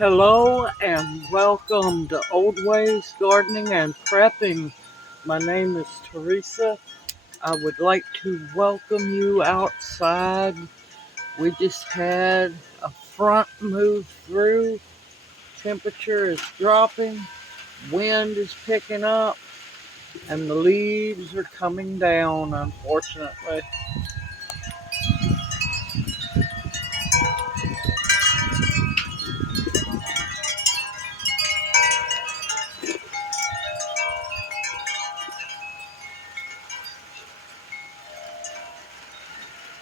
Hello and welcome to Old Ways Gardening and Prepping. My name is Teresa. I would like to welcome you outside. We just had a front move through. Temperature is dropping, wind is picking up, and the leaves are coming down, unfortunately.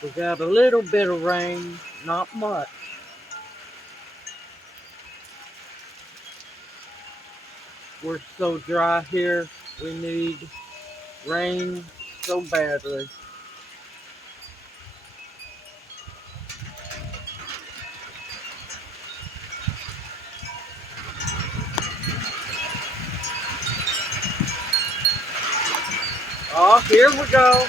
We got a little bit of rain, not much. We're so dry here, we need rain so badly. Oh, here we go.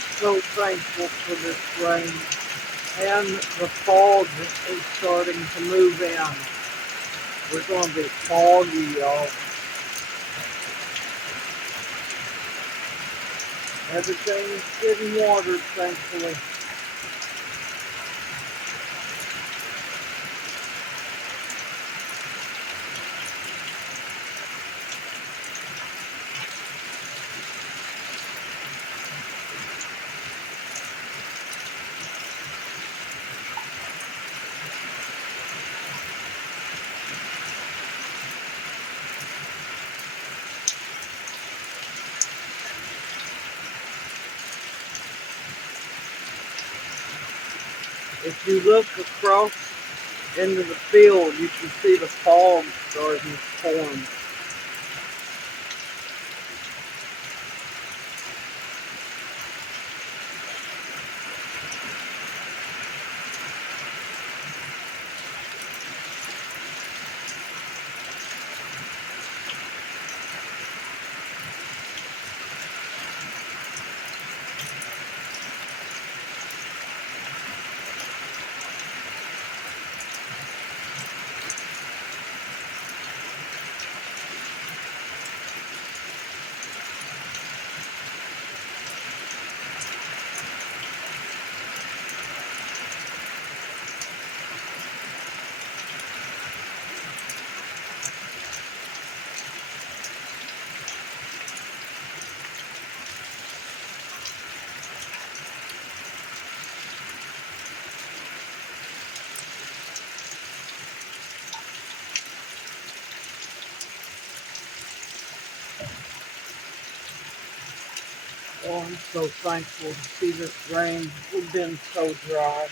so thankful for this rain, and the fog is starting to move in. We're going to be foggy, y'all. Everything is getting watered, thankfully. If you look across into the field, you can see the fog starting to form. Oh, I'm so thankful to see this rain. We've been so dry.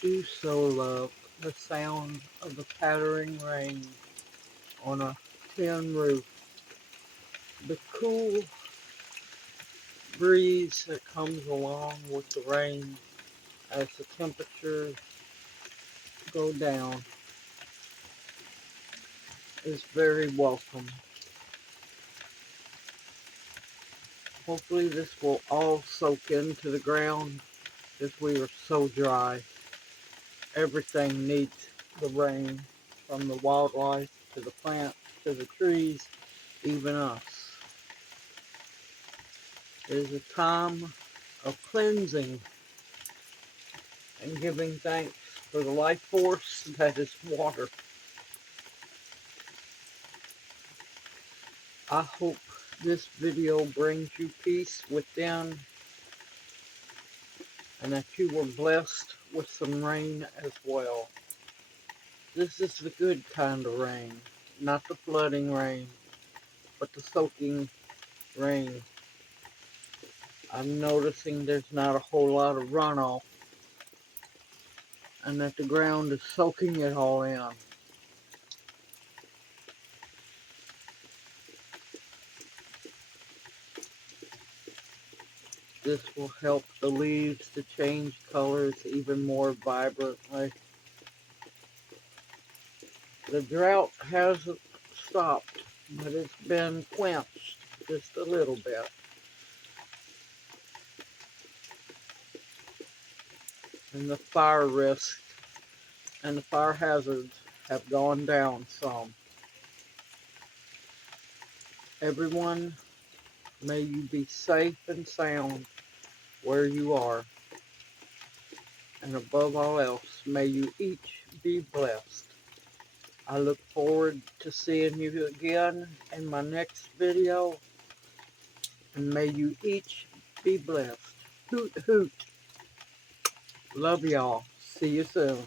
do so love the sound of the pattering rain on a tin roof. The cool breeze that comes along with the rain as the temperatures go down is very welcome. Hopefully this will all soak into the ground as we are so dry. Everything needs the rain, from the wildlife to the plants to the trees, even us. It is a time of cleansing and giving thanks for the life force that is water. I hope this video brings you peace within and that you were blessed with some rain as well. This is the good kind of rain, not the flooding rain, but the soaking rain. I'm noticing there's not a whole lot of runoff and that the ground is soaking it all in. This will help the leaves to change colors even more vibrantly. The drought hasn't stopped, but it's been quenched just a little bit. And the fire risk and the fire hazards have gone down some. Everyone, may you be safe and sound where you are. And above all else, may you each be blessed. I look forward to seeing you again in my next video. And may you each be blessed. Hoot, hoot. Love y'all. See you soon.